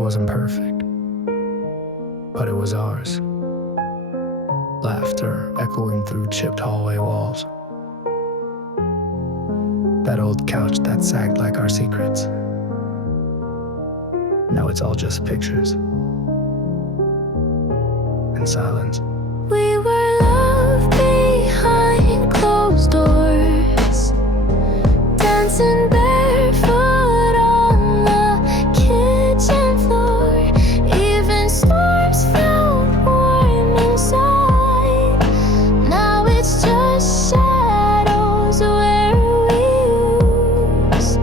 wasn't perfect, but it was ours. Laughter echoing through chipped hallway walls. That old couch that sagged like our secrets. Now it's all just pictures and silence. We were loved behind closed doors, dancing barefoot on the kitchen floor. Even storms felt warm inside. Now it's just shadows where we used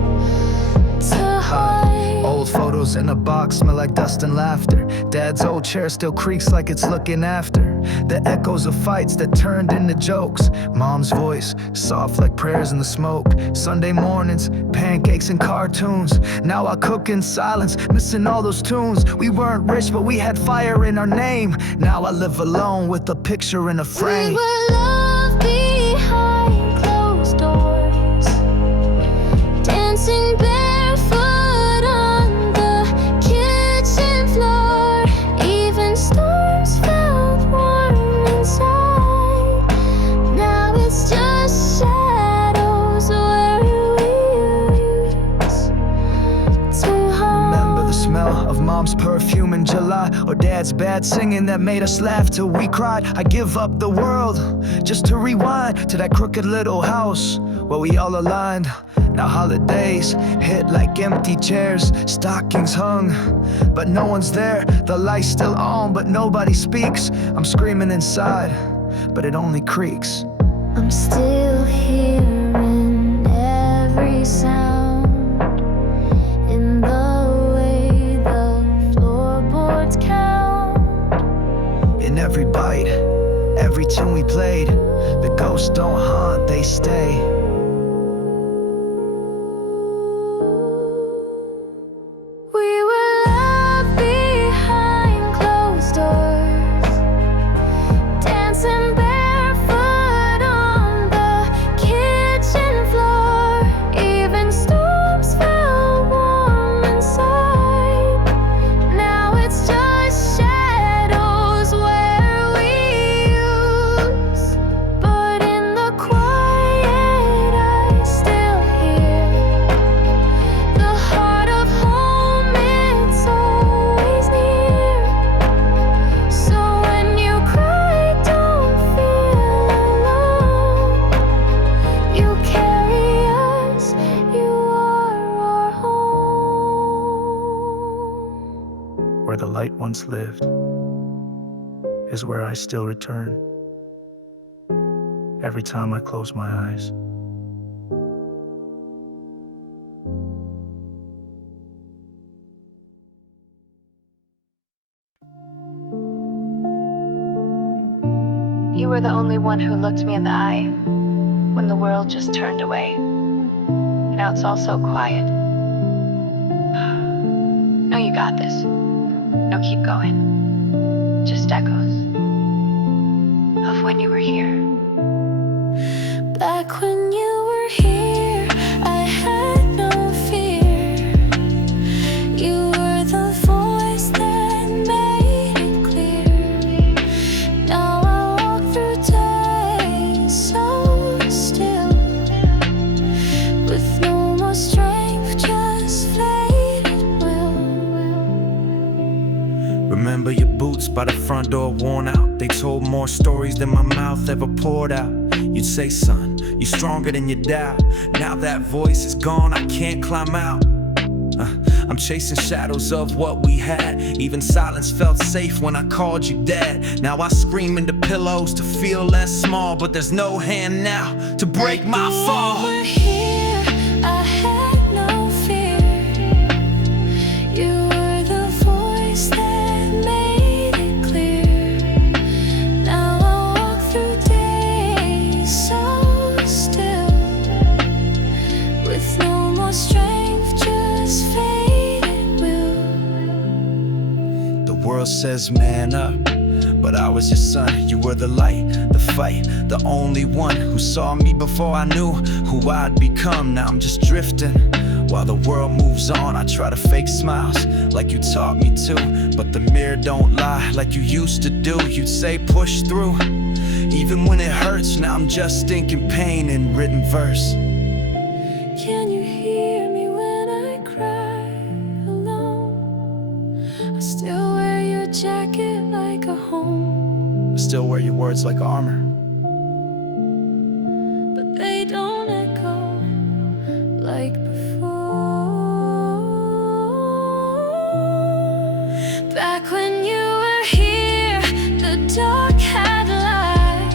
to hide. Old photos in a box smell like dust and laughter. Dad's old chair still creaks like it's looking after. The echoes of fights that turned into jokes. Mom's voice, soft like prayers in the smoke. Sunday mornings, pancakes and cartoons. Now I cook in silence, missing all those tunes. We weren't rich, but we had fire in our name. Now I live alone with a picture in a frame. We were loved behind closed doors, dancing barefoot on the kitchen floor. Even storms felt warm inside. Now it's just shadows where we used to hide. Remember the smell of mom's perfume in July, or dad's bad singing that made us laugh till we cried. I give up the world just to rewind to that crooked little house where we all aligned. Now holidays hit like empty chairs, stockings hung, but no one's there. The light's still on, but nobody speaks. I'm screaming inside, but it only creaks. I'm still hearing every sound in the way the floorboards count. In every bite, every tune we played, the ghosts don't haunt, they stay. We were loved behind closed doors, dancing barefoot on the kitchen floor. Even storms felt warm inside. Now it's just shadows where we used. But in the quiet I still hear the heart of home, it's always near. So when you cry, don't feel alone. You carry us, you are our home. Where the light once lived is where I still return every time I close my eyes. You were the only one who looked me in the eye when the world just turned away. Now it's all so quiet. No, you got this. No, keep going. Just echoes of when you were here. Back when you were here, I had no fear. You were the voice that made it clear. Now I walk through days so still, with no more strength, just faded will. Remember your boots by the front door worn out. They told more stories than my mouth ever poured out. You'd say, son, you're stronger than your doubt. Now that voice is gone, I can't climb out. I'm chasing shadows of what we had. Even silence felt safe when I called you dad. Now I scream into pillows to feel less small, but there's no hand now to break my fall. When you were here, I had no fear. You were the voice that made it clear. Now I walk through days so still, with no more strength, just faded will. The world says man up, but I was your son. You were the light, the fight, the only one who saw me before I knew who I'd become. Now I'm just drifting While the world moves on, I try to fake smiles like you taught me to, but the mirror don't lie like you used to do. You'd say push through, even when it hurts. Now I'm just stinking pain in written verse. Can you hear me when I cry alone? I still wear your jacket like a home, I still wear your words like armor. but they don't echo like before. Back when you were here, the dark had light.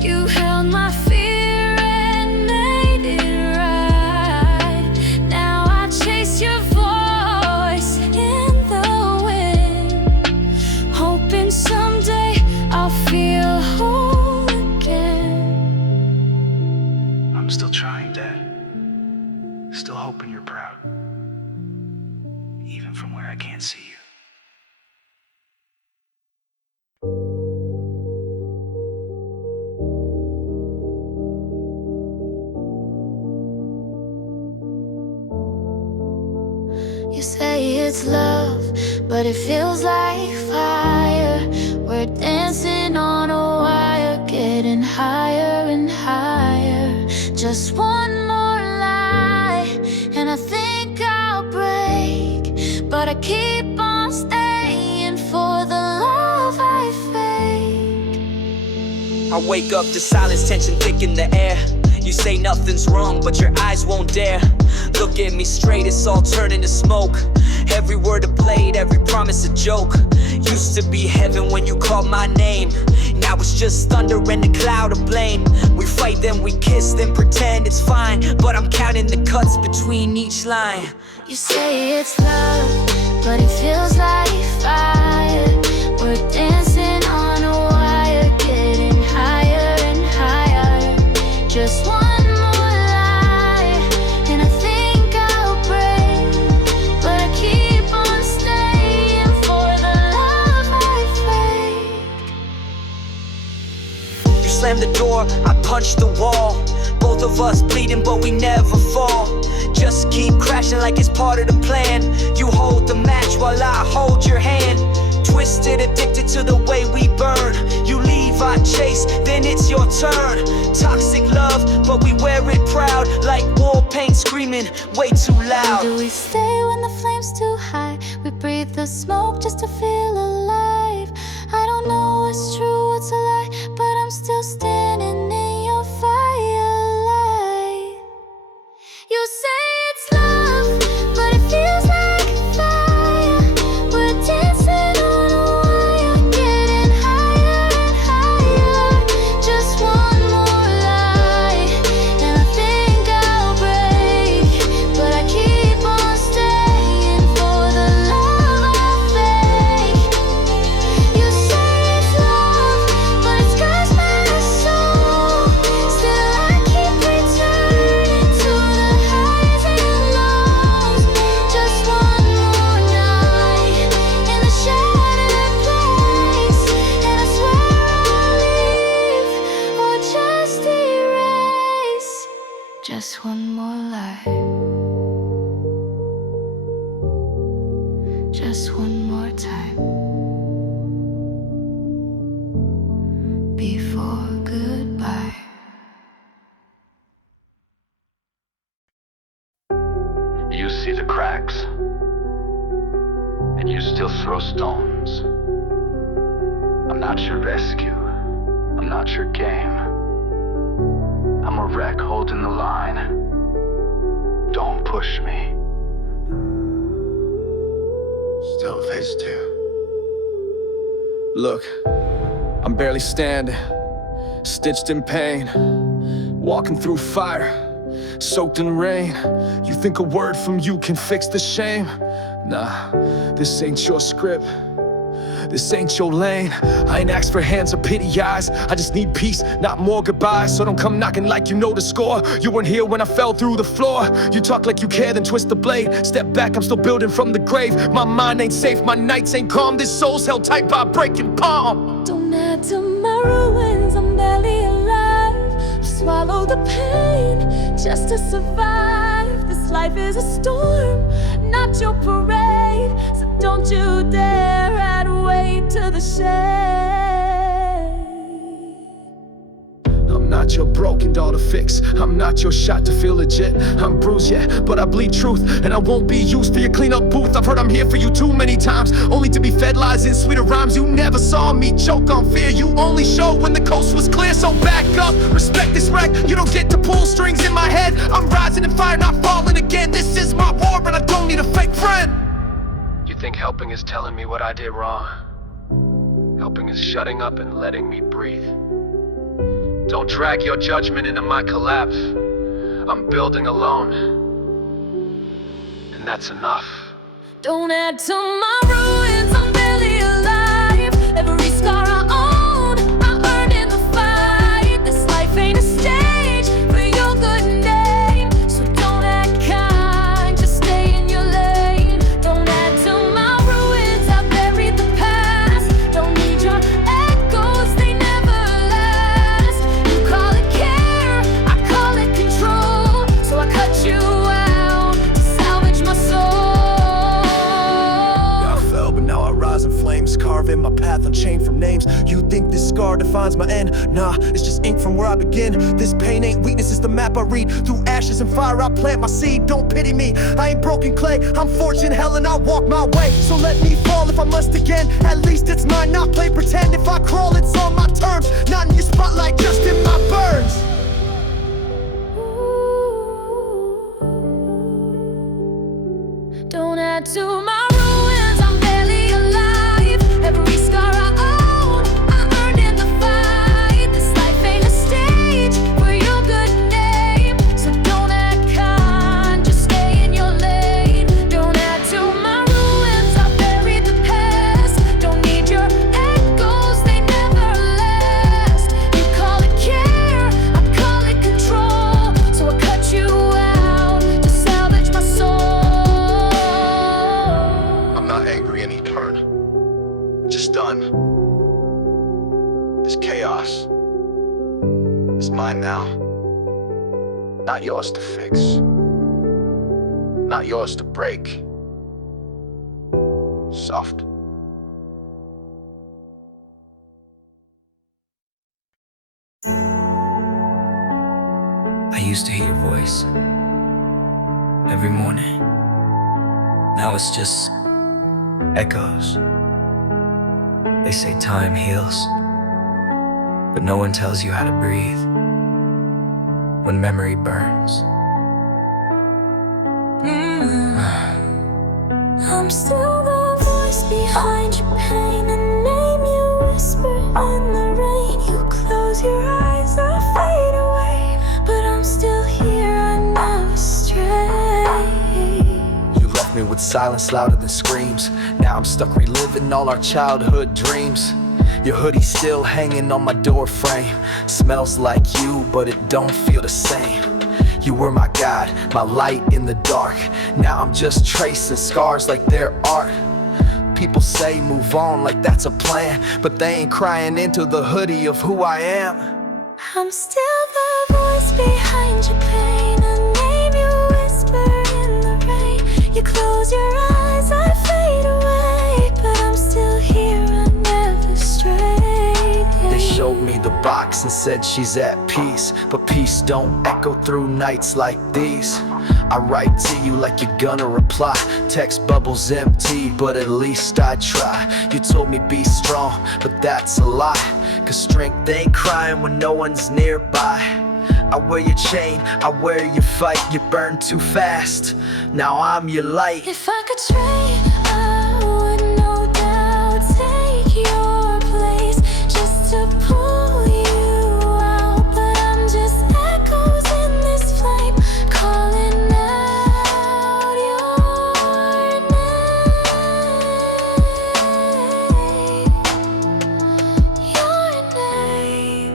You held my fear and made it right. Now I chase your voice in the wind, hoping someday I'll feel whole again. I'm still trying, Dad. Still hoping you're proud, even from where I can't see you. You say it's love, but it feels like fire. We're dancing on a wire, getting higher and higher. Just one more lie, and I think I'll break. But I keep on staying for the love I fake. I wake up to silence, tension thick in the air. You say nothing's wrong, but your eyes won't dare look at me straight, it's all turning to smoke. Every word a blade, every promise a joke. Used to be heaven when you called my name. Now it's just thunder and a cloud of blame. We fight, then we kiss, then pretend it's fine. But I'm counting the cuts between each line. You say it's love, but it feels like fire. We're dancing on a wire, getting higher and higher. Just one more lie, and I think I'll break. But I keep on staying for the love I fake. You slammed the door, I punched the wall. Both of us bleeding, but we never fall. Just keep crashing like it's part of the plan. You hold the match while I hold your hand. Twisted, addicted to the way we burn. You leave, I chase, then it's your turn. Toxic love, but we wear it proud. Like war paint screaming way too loud. Do we stay when the flame's too high? We breathe the smoke just to feel alive. I don't know what's true, what's a lie, but I'm still standing in your firelight. You say it's love, but it feels like fire. We're dancing on a wire, getting higher and higher. Just one more lie, and I think I'll break. But I keep on staying for the love I fake. You say it's love, but it scars my soul. Still I keep returning to the highs and lows. Just one more night in the shattered place, and I swear I'll leave or just erase. Just one more life, just one more time before goodbye. You see the cracks, and you still throw stones. I'm not your rescue, I'm not your game. I'm a wreck holding the line. Don't push me. Still phase two. Look, I'm barely standing, stitched in pain, walking through fire, soaked in rain. You think a word from you can fix the shame? Nah, this ain't your script. This ain't your lane. I ain't asked for hands or pity eyes. I just need peace, not more goodbyes. So don't come knocking like you know the score. You weren't here when I fell through the floor. You talk like you care, then twist the blade. Step back, I'm still building from the grave. My mind ain't safe, my nights ain't calm. This soul's held tight by a breaking palm. Don't add to my ruins, I'm barely alive. I swallow the pain just to survive. This This life is a storm, not your parade. So don't you dare add weight to the shade. I'm not your broken doll to fix. I'm not your shot to feel legit. I'm bruised, yeah, but I bleed truth, and I won't be used for your cleanup booth. I've heard I'm here for you too many times, only to be fed lies in sweeter rhymes. You never saw me choke on fear. You only showed when the coast was clear. So back up, respect this wreck. You don't get to pull strings in my head. I'm rising in fire, not falling again. This is my war, and I don't need a fake friend. You think helping is telling me what I did wrong? Helping is shutting up and letting me breathe. Don't drag your judgment into my collapse. I'm building alone, and that's enough. Don't add to my ruins, I'm barely alive. Every scar I own, I earned in the fight. This life ain't a stage for your good name. So don't act kind, just stay in your lane. Don't add to my ruins, I buried the past. Don't need your echoes, they never last. You call it care, I call it control. So I cut you out to salvage my soul. I fell, but now I rise in flames, carving my path unchained from names. You think this scar defines my end? Nah, it's just ink from where I begin. This pain ain't weakness, it's the map I read. Through ashes and fire I plant my seed. Don't pity me, I ain't broken clay. I'm fortune, hell, and I'll walk my way. So let me fall if I must again. At least it's mine, not play pretend. If I crawl, it's on my terms, not in your spotlight, just in my burns. Don't add to my ruins, I'm barely alive. Every scar I own, I earned in the fight. This life ain't a stage for your good name. So don't act kind, just stay in your lane. Don't add to my ruins, I buried the past. Don't need your echoes, they never last. You call it care, I call it control. So I cut you out to salvage my soul. I'm not angry any turn, just done. This chaos is mine now, not yours to fix, not yours to break. Soft. I used to hear your voice every morning. Now it's just echoes. They say time heals, but no one tells you how to breathe when memory burns. I'm still the voice behind your pain, a name you whisper in the rain. You close your eyes, I fade away, but I'm still here, I never stray. You left me with silence louder than screams. Now I'm stuck reliving all our childhood dreams. Your hoodie's still hanging on my door frame. Smells like you, but it don't feel the same. You were my guide, my light in the dark. Now I'm just tracing scars like they're art. People say move on like that's a plan, but they ain't crying into the hoodie of who I am. I'm still the voice behind your pain, a name you whisper in the rain. You close your eyes, I fade away, but I'm still here, I never stray. They showed me the box and said she's at peace, but peace don't echo through nights like these. I write to you like you're gonna reply. Text bubbles empty, but at least I try. You told me be strong, but that's a lie, 'cause strength ain't crying when no one's nearby. I wear your chain, I wear your fight. You burn too fast, now I'm your light. If I could trade, I would no doubt take your place, just to pull you out. But I'm just echoes in this flame, calling out your name. Your name.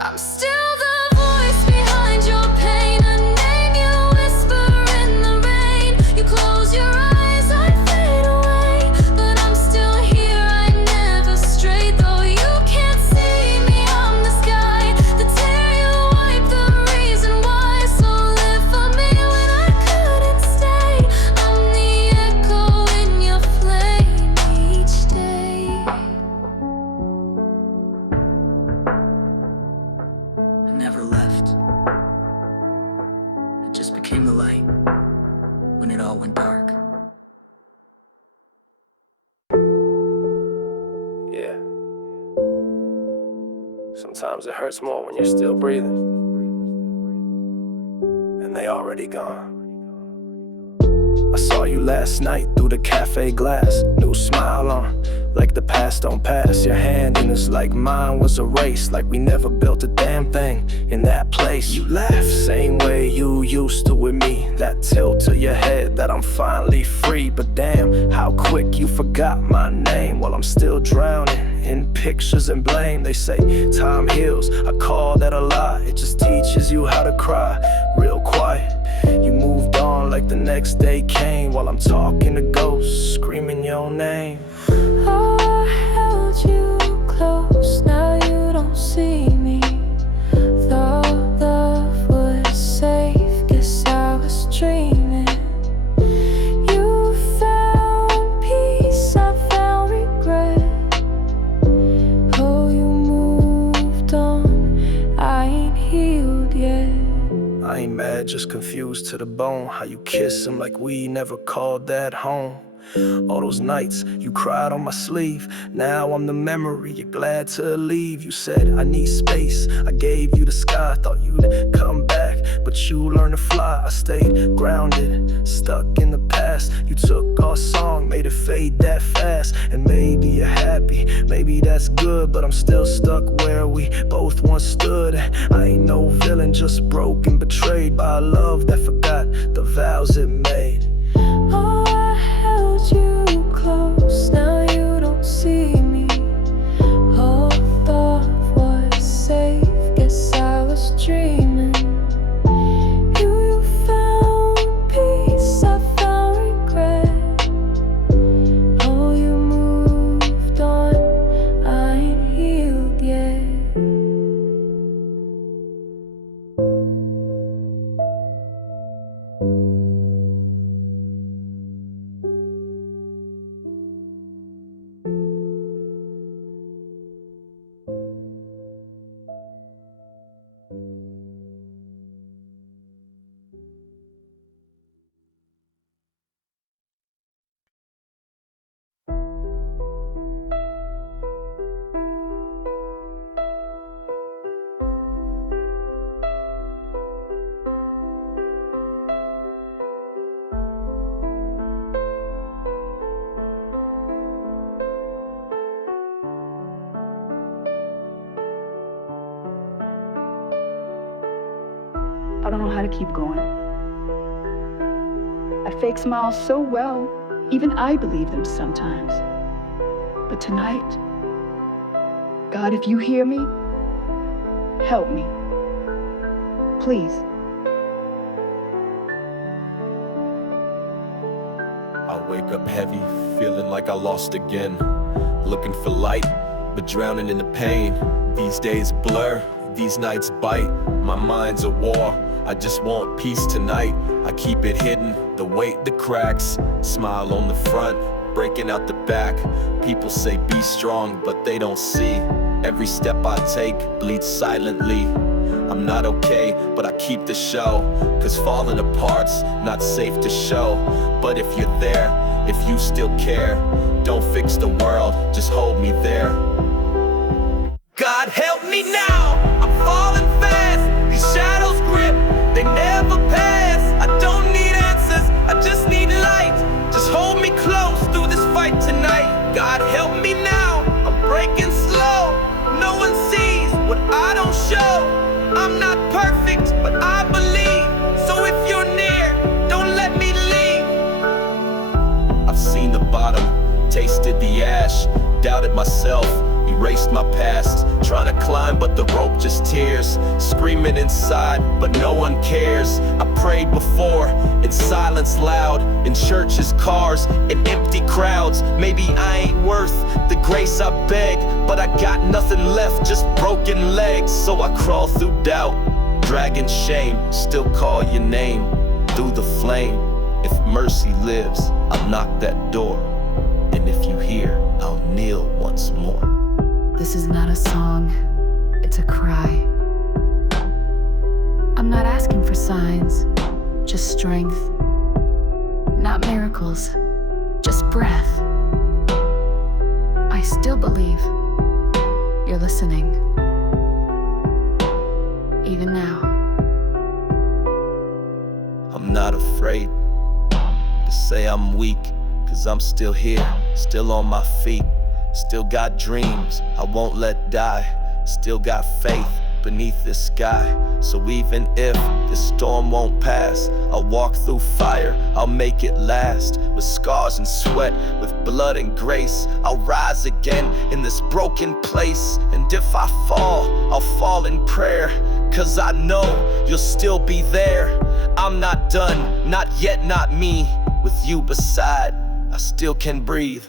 I'm still the voice behind your pain, a name you whisper in the rain. You close your eyes, I light when it all went dark. Yeah. Sometimes it hurts more when you're still breathing, and they already gone. I saw you last night through the cafe glass, new smile on, like the past don't pass. Your hand in it's like mine was a race, like we never built a damn thing in that place. You laugh same way you used to with me, that tilt to your head that I'm finally free. But damn, how quick you forgot my name while I'm still drowning in pictures and blame. They say time heals, I call that a lie. It just teaches you how to cry real quiet. You moved on like the next day came, while I'm talking to ghosts, screaming your name. I held you close, now you don't see me. Thought love was safe, guess I was dreaming. You found peace, I found regret. Oh, you moved on, I ain't healed yet. I ain't mad, just confused to the bone. How you kiss him like we never called that home. All those nights you cried on my sleeve, now I'm the memory you're glad to leave. You said I need space, I gave you the sky, thought you'd come back, but you learned to fly. I stayed grounded, stuck in the past. You took our song, made it fade that fast. And maybe you're happy, maybe that's good, but I'm still stuck where we both once stood. I ain't no villain, just broken, betrayed by a love that forgot the vows it made. Oh, I held you close, now you don't see me. All thought was safe, guess I was dreaming. You found peace, I found regret. Oh, you moved on, I ain't healed yet. I don't know how to keep going. I fake smiles so well, even I believe them sometimes. But tonight, God, if you hear me, help me. Please. I wake up heavy, feeling like I lost again. Looking for light, but drowning in the pain. These days blur, these nights bite. My mind's a war, I just want peace tonight. I keep it hidden, the weight, the cracks. Smile on the front, breaking out the back. People say be strong, but they don't see. Every step I take bleeds silently. I'm not okay, but I keep the show. Cause falling apart's not safe to show. But if you're there, if you still care, don't fix the world, just hold me there. God help me now, I'm falling fast. These shadows grip, they never pass. I don't need answers, I just need light. Just hold me close through this fight tonight. God help me now, I'm breaking slow. No one sees what I don't show. I'm not perfect, but I believe. So if you're near, don't let me leave. I've seen the bottom, tasted the ash, doubted myself, erased my past. Trying to climb, but the rope just tears. Screaming inside, but no one cares. I prayed before, in silence loud, in churches, cars, in empty crowds. Maybe I ain't worth the grace I beg, but I got nothing left, just broken legs. So I crawl through doubt, dragging shame, still call your name through the flame. If mercy lives, I'll knock that door, and if you hear, I'll kneel once more. This is not a song, it's a cry. I'm not asking for signs, just strength. Not miracles, just breath. I still believe you're listening, even now. I'm not afraid to say I'm weak, 'cause I'm still here, still on my feet. Still got dreams I won't let die. Still got faith beneath this sky. So even if this storm won't pass, I'll walk through fire, I'll make it last. With scars and sweat, with blood and grace, I'll rise again in this broken place. And if I fall, I'll fall in prayer, 'cause I know you'll still be there. I'm not done, not yet, not me. With you beside, I still can breathe.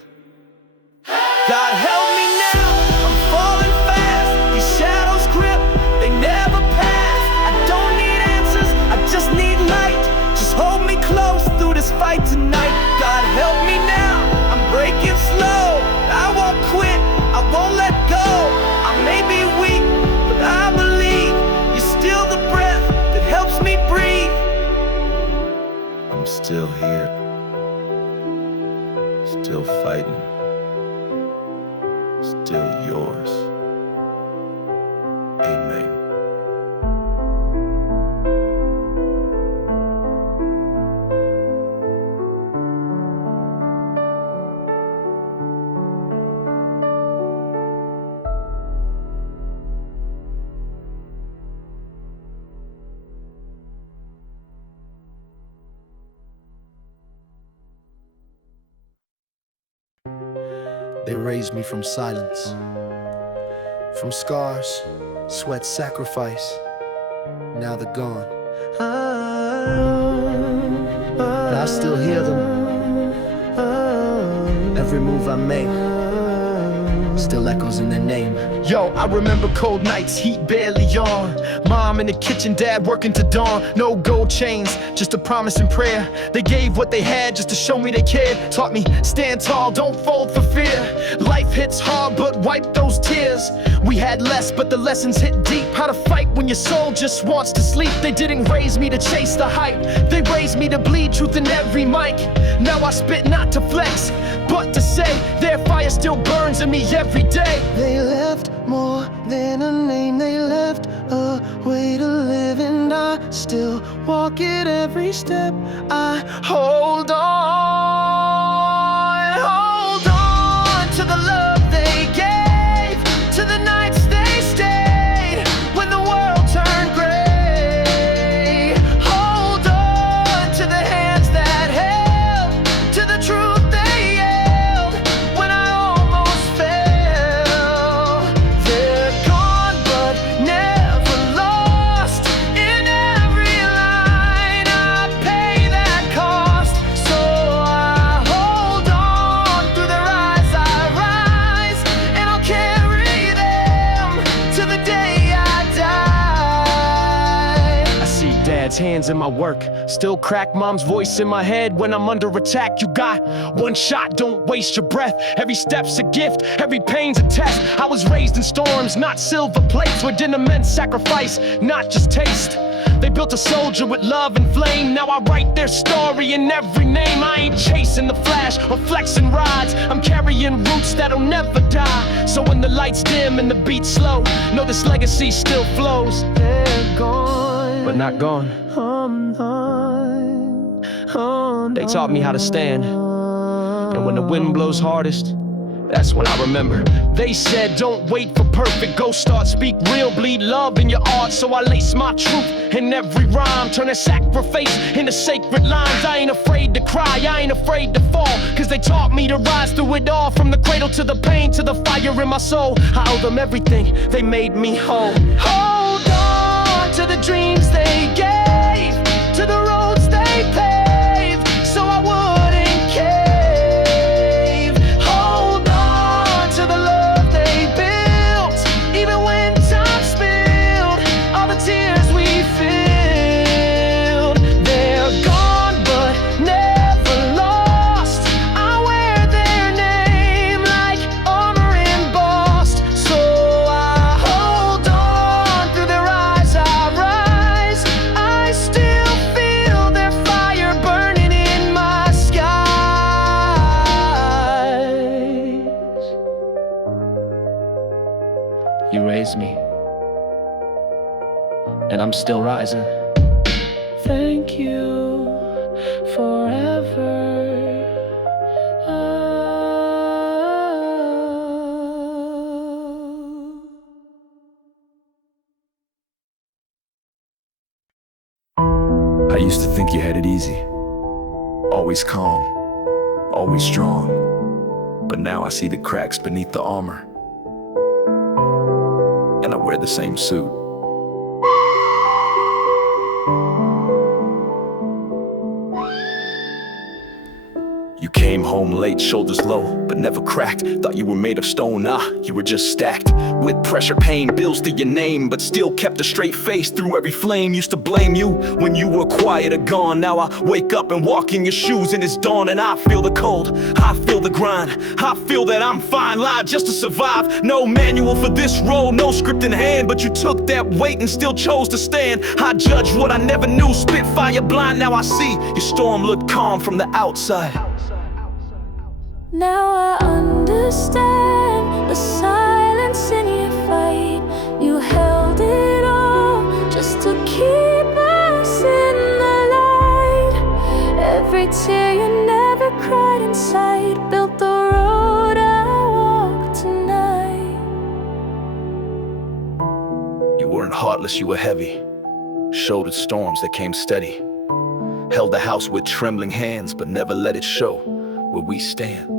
God help me now, I'm falling fast. These shadows grip, they never pass. I don't need answers, I just need light. Just hold me close through this fight tonight. God help me now, I'm breaking slow. I won't quit, I won't let go. I may be weak, but I believe you're still the breath that helps me breathe. I'm still here, still fighting, still yours. Amen. They raised me from silence, from scars, sweat, sacrifice. Now they're gone, but I still hear them. Every move I make still echoes in their name. Yo, I remember cold nights, heat barely on. Mom in the kitchen, dad working to dawn. No gold chains, just a promise and prayer. They gave what they had just to show me they cared. Taught me, stand tall, don't fold for fear. Life hits hard, but wipe those tears. We had less, but the lessons hit deep. How to fight when your soul just wants to sleep. They didn't raise me to chase the hype. They raised me to bleed truth in every mic. Now I spit not to flex, but to say their fire still burns in me every day. They left more than a name, they left a way to live, and I still walk it every step. I hold on to the love they gave, to the nights they stayed when the world turned gray. Hold on to the hands that held, to the truth they yelled when I almost fell. They're gone but never lost. In every line I pay that cost. So I hold on through their eyes, I rise, and I'll carry them to the day I die. I see dad's hands in my work, still crack mom's voice in my head when I'm under attack. You got one shot, don't waste your breath. Every step's a gift, every pain's a test. I was raised in storms, not silver plates. We didn't immense sacrifice, not just taste. They built a soldier with love and flame. Now I write their story in every name. I ain't chasing the flash or flexing rides. I'm carrying roots that'll never die. So when the lights dim and the beat slow, know this legacy still flows. They're gone, but not gone. They taught me how to stand, and when the wind blows hardest, that's when I remember. They said don't wait for perfect, go start, speak real, bleed love in your art. So I lace my truth in every rhyme, turn a sacrifice into sacred lines. I ain't afraid to cry, I ain't afraid to fall, 'cause they taught me to rise through it all. From the cradle to the pain, to the fire in my soul, I owe them everything, they made me whole. Hold on to the dreams they gave, to the roads they paved, so I wouldn't cave. Hold on to the love they built, even when time spilled all the tears we filled. They're gone but never lost. I wear their name like armor embossed. So I hold on through their eyes, I rise, I raised me, and I'm still rising. Thank you forever. I used to think you had it easy. Always calm, always strong. But now I see the cracks beneath the armor, and I wear the same suit. You came home late, shoulders low, but never cracked. Thought you were made of stone, you were just stacked with pressure, pain, bills to your name, but still kept a straight face through every flame. Used to blame you when you were quiet or gone. Now I wake up and walk in your shoes and it's dawn, and I feel the cold, I feel the grind, I feel that I'm fine, live just to survive. No manual for this road, no script in hand, but you took that weight and still chose to stand. I judged what I never knew, spit fire blind. Now I see your storm looked calm from the outside. Now I understand the silence in your fight. You held it all just to keep us in the light. Every tear you never cried inside built the road I walk tonight. You weren't heartless, you were heavy. Shouldered storms that came steady. Held the house with trembling hands, but never let it show where we stand.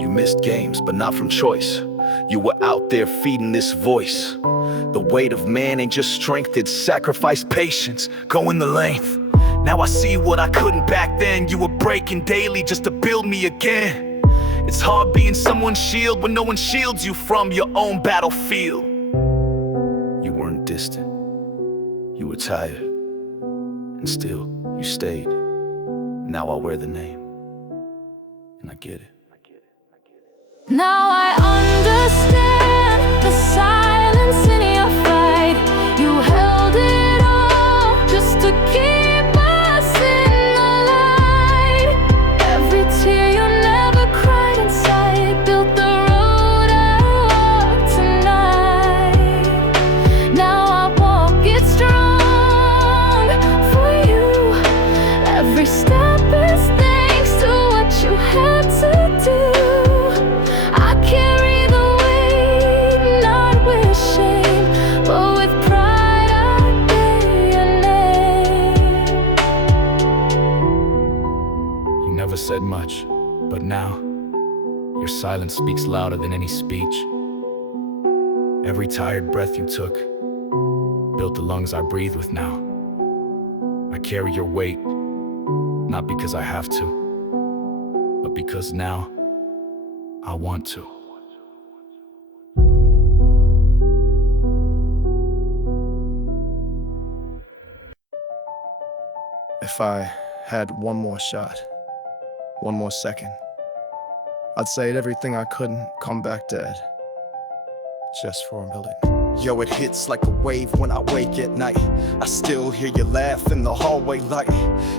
You missed games, but not from choice. You were out there feeding this voice. The weight of man ain't just strength, it's sacrifice, patience, going the length. Now I see what I couldn't back then. You were breaking daily just to build me again. It's hard being someone's shield when no one shields you from your own battlefield. You weren't distant, you were tired, and still you stayed. Now I wear the name, and I get it. Now I understand the silence in your fight. You held it all just to keep us in the light. Every tear you never cried inside built the road I walk tonight. Now I walk it strong for you. Every step is thanks to what you had to do. Said much, but now your silence speaks louder than any speech. Every tired breath you took built the lungs I breathe with now. I carry your weight, not because I have to, but because now I want to. If I had one more shot, one more second, I'd say everything I couldn't, come back dead, just for a minute. Yo, it hits like a wave when I wake at night. I still hear you laugh in the hallway light.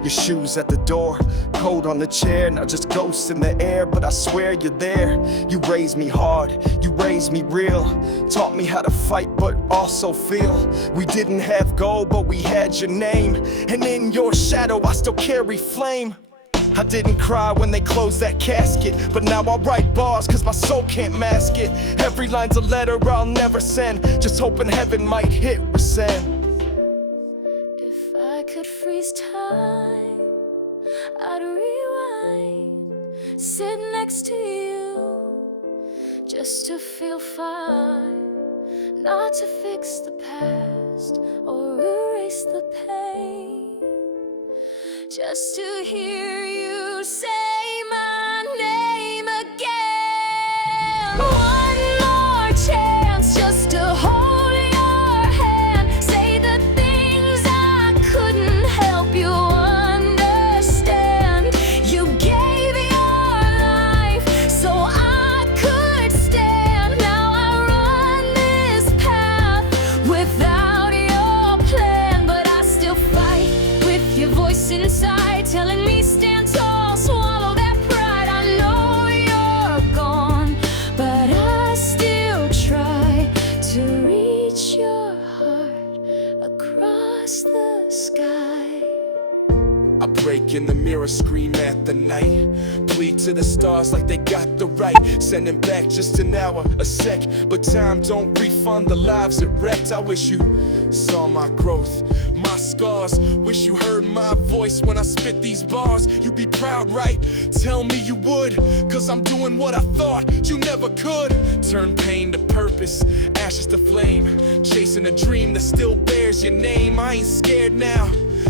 Your shoes at the door, cold on the chair. Now just ghosts in the air, but I swear you're there. You raised me hard, you raised me real. Taught me how to fight, but also feel. We didn't have gold, but we had your name. And in your shadow, I still carry flame. I didn't cry when they closed that casket, but now I write bars cause my soul can't mask it. Every line's a letter I'll never send, just hoping heaven might hit resend. If I could freeze time, I'd rewind, sit next to you, just to feel fine. Not to fix the past or erase the pain, just to hear you say my name again. One more chance just to hold your hand. Say the things I couldn't help you understand. You gave your life so I could stand. Now I run this path without your plan, but I still fight with your voice inside telling me stand in the mirror, scream at the night. Plead to the stars like they got the right. Sending back just an hour, a sec. But time don't refund the lives it wrecked. I wish you saw my growth, my scars. Wish you heard my voice when I spit these bars. You'd be proud, right? Tell me you would, cause I'm doing what I thought you never could. Turn pain to purpose, ashes to flame. Chasing a dream that still bears your name. I ain't scared now,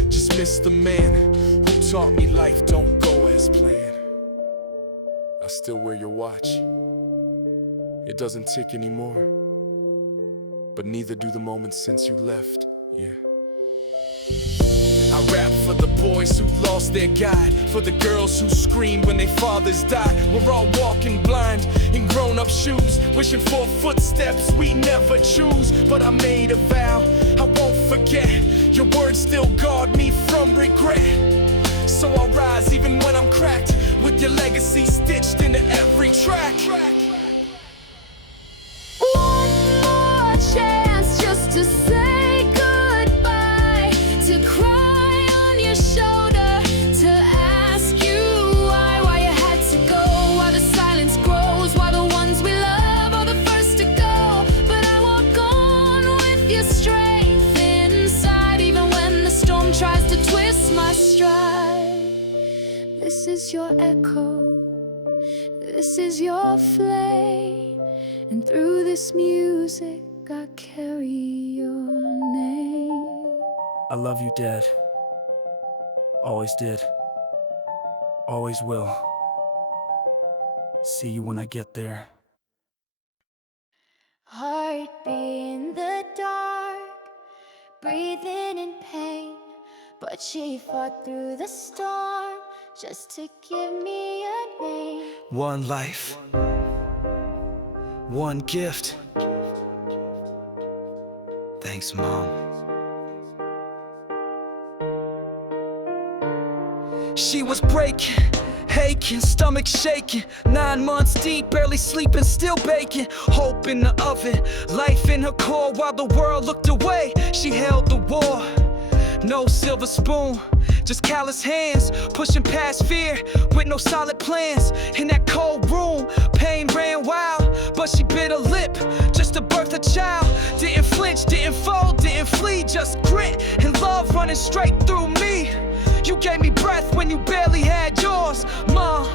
just miss the man who taught me life don't go as planned. I still wear your watch. It doesn't tick anymore, but neither do the moments since you left, yeah. I rap for the boys who lost their guide, for the girls who screamed when their fathers died. We're all walking blind in grown-up shoes, wishing for footsteps we never choose. But I made a vow I won't forget. Your words still guard me from regret. So I'll rise even when I'm cracked, with your legacy stitched into every track. One more chance just to say goodbye, to cry on your shoulder, to ask you why you had to go, why the silence grows, why the ones we love are the first to go. But I walk on with your strength inside, even when the storm tries to twist my stride. This is your echo, this is your flame, and through this music I carry your name. I love you, Dad. Always did. Always will. See you when I get there. Heart in the dark, breathing in pain, but she fought through the storm just to give me a name. One life, one gift. Thanks, Mom. She was breaking, aching, stomach shaking, 9 months deep, barely sleeping, still baking. Hope in the oven, life in her core. While the world looked away, she held the war. No silver spoon, just callous hands, pushing past fear with no solid plans. In that cold room, pain ran wild, but she bit her lip just to birth a child. Didn't flinch, didn't fold, didn't flee, just grit and love running straight through me. You gave me breath when you barely had yours. Mom,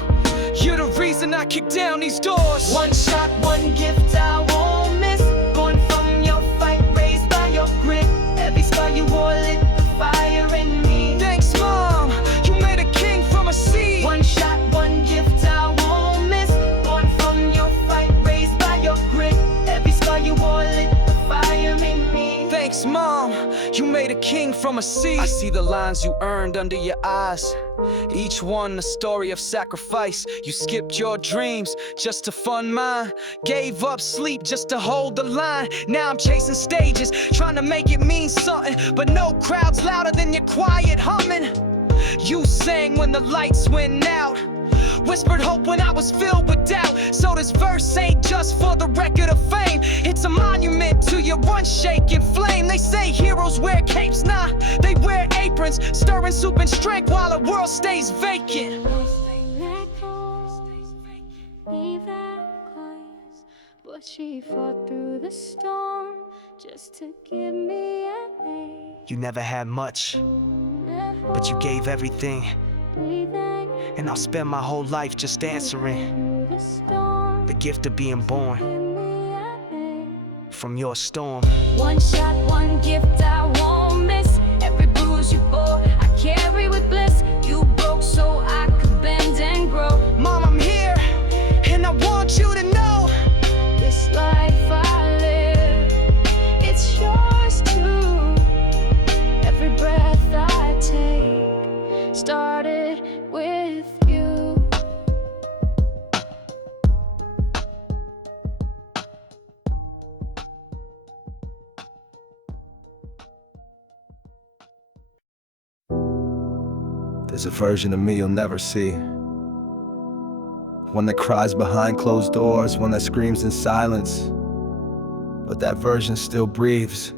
you're the reason I kick down these doors. One shot, one gift I won't miss. Born from your fight, raised by your grit. Every scar you wore lit the fire in me. Thanks, Mom, you made a king from a seed. One shot, one gift I won't miss. Born from your fight, raised by your grit. Every scar you wore lit the fire in me. Thanks, Mom, you made a king from a seed. I see the lines you earned under your eyes, each one a story of sacrifice. You skipped your dreams just to fund mine, gave up sleep just to hold the line. Now I'm chasing stages, trying to make it mean something, but no crowd's louder than your quiet humming. You sang when the lights went out, whispered hope when I was filled with doubt. So this verse ain't just for the record of fame, it's a monument to your unshaken flame. They say heroes wear capes, nah, they wear aprons, stirring soup and strength while the world stays vacant. But she fought through the storm just to give me a name. You never had much, but you gave everything, and I'll spend my whole life just answering the gift of being born from your storm. One shot, one gift I won't miss. Every bruise you bore, I carry with bliss. You broke so I could bend and grow. Mom, I'm here, and I want you to know this life I live, it's yours too. Every breath I take started with you. There's a version of me you'll never see. One that cries behind closed doors, one that screams in silence. But that version still breathes,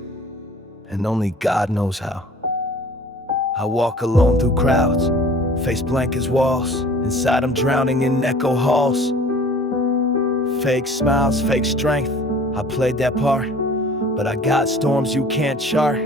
and only God knows how. I walk alone through crowds, Face blank as walls, inside I'm drowning in echo halls. Fake smiles, fake strength, I played that part, but I got storms you can't chart.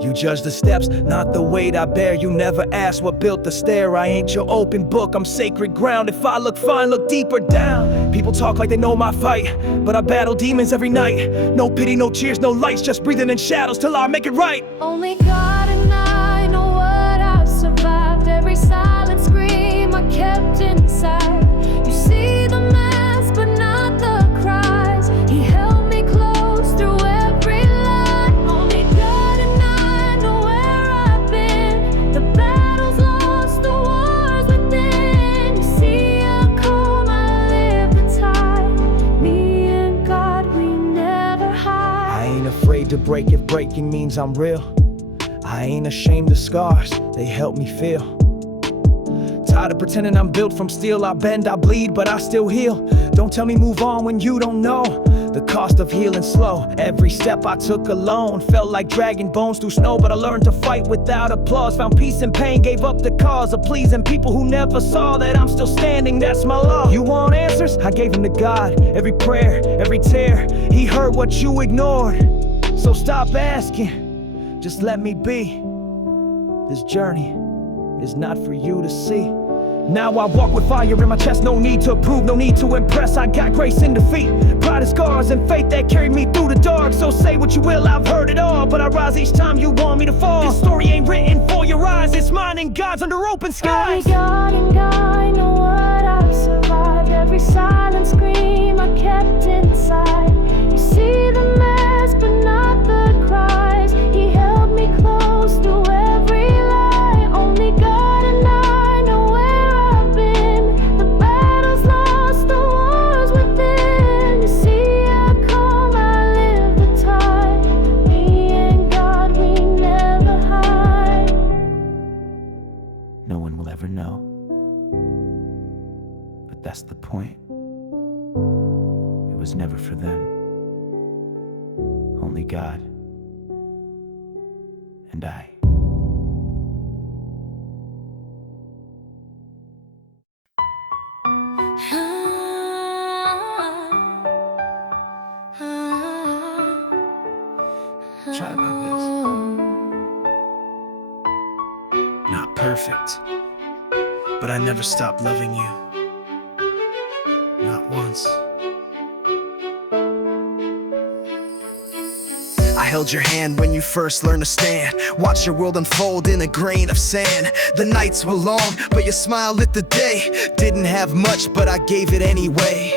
You judge the steps, not the weight I bear. You never asked what built the stair. I ain't your open book, I'm sacred ground. If I look fine, look deeper down. People talk like they know my fight, but I battle demons every night. No pity, no cheers, no lights, just breathing in shadows till I make it right. Only God and I know what I've survived. Every silent scream I kept inside. You see the mess, but not the cries. He held me close through every lie. Only God and I know where I've been. The battles lost, the wars within. You see how calm I live the tide. Me and God, we never hide. I ain't afraid to break if breaking means I'm real. I ain't ashamed of scars, they help me feel. Tired of pretending I'm built from steel. I bend, I bleed, but I still heal. Don't tell me move on when you don't know the cost of healing slow. Every step I took alone felt like dragging bones through snow, but I learned to fight without applause. Found peace in pain, gave up the cause of pleasing people who never saw that I'm still standing. That's my law. You want answers? I gave them to God. Every prayer, every tear, He heard what you ignored. So stop asking, just let me be. This journey is not for you to see. Now I walk with fire in my chest, no need to prove, no need to impress. I got grace in defeat, pride and scars and faith that carried me through the dark. So say what you will, I've heard it all, but I rise each time you want me to fall. This story ain't written for your eyes, it's mine and God's under open skies. Only God and I know what I've survived. Every silent scream I kept inside. You see the mess, but not the cries. He held me close through every lie. Only God and I know where I've been. The battles lost, the wars within. You see how calm I live the tide. Me and God, we never hide. No one will ever know, but that's the point. It was never for them. Only God and I. Try about this. Not perfect, but I never stopped loving you. Not once. I held your hand when you first learned to stand. Watched your world unfold in a grain of sand. The nights were long, but your smile lit the day. Didn't have much, but I gave it anyway.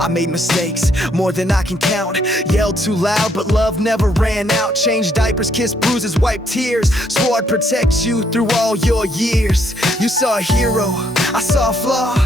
I made mistakes, more than I can count. Yelled too loud, but love never ran out. Changed diapers, kissed bruises, wiped tears. Swore I'd protect you through all your years. You saw a hero, I saw a flaw.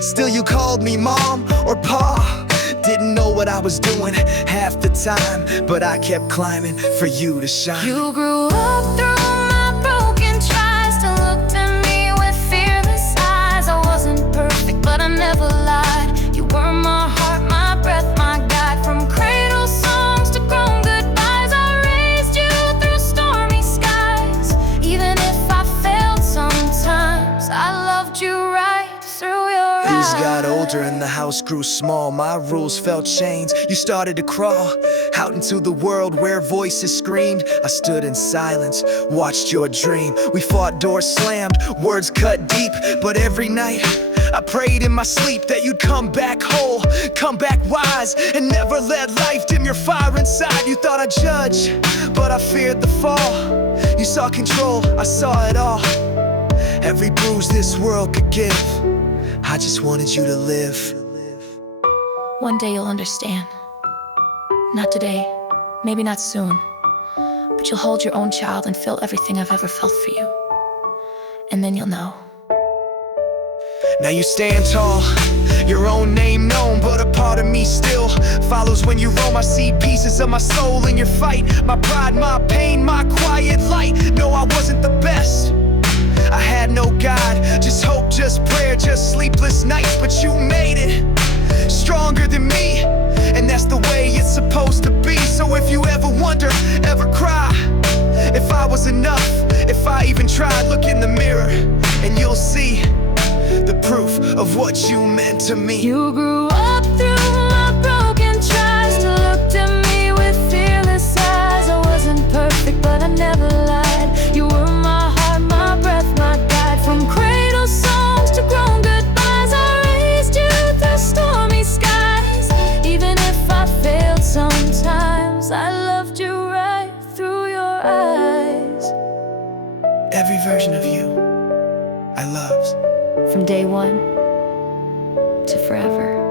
Still you called me mom or pa. Didn't know what I was doing half the time, but I kept climbing for you to shine. You grew up through my broken tries to look at me with fearless eyes. I wasn't perfect, but I never lied. You were my heart, my breath, my guide. From cradle songs to grown goodbyes, I raised you through stormy skies. Even if I failed sometimes, I loved you right through your eyes. Things got older and the house grew small. My rules felt chains. You started to crawl out into the world where voices screamed. I stood in silence, watched your dream. We fought, doors slammed, words cut deep. But every night I prayed in my sleep that you'd come back whole, come back wise, and never let life dim your fire inside. You thought I'd judge, but I feared the fall. You saw control, I saw it all. Every bruise this world could give, I just wanted you to live. One day you'll understand. Not today, maybe not soon, but you'll hold your own child and feel everything I've ever felt for you. And then you'll know. Now you stand tall, your own name known, but a part of me still follows when you roam. I see pieces of my soul in your fight. My pride, my pain, my quiet light. No, I wasn't the best, I had no God, just hope, just prayer, just sleepless nights. But you made it stronger than me, and that's the way it's supposed to be. So if you ever wonder, ever cry, if I was enough, if I even tried, look in the mirror and you'll see the proof of what you meant to me. You grew up through my broken tries to look at me with fearless eyes. I wasn't perfect, but I never lied. You were my heart, my breath, my guide. From cradle songs to grown goodbyes, I raised you through stormy skies. Even if I failed sometimes, I loved you right through your eyes. Every version of you I loved. From day one to forever.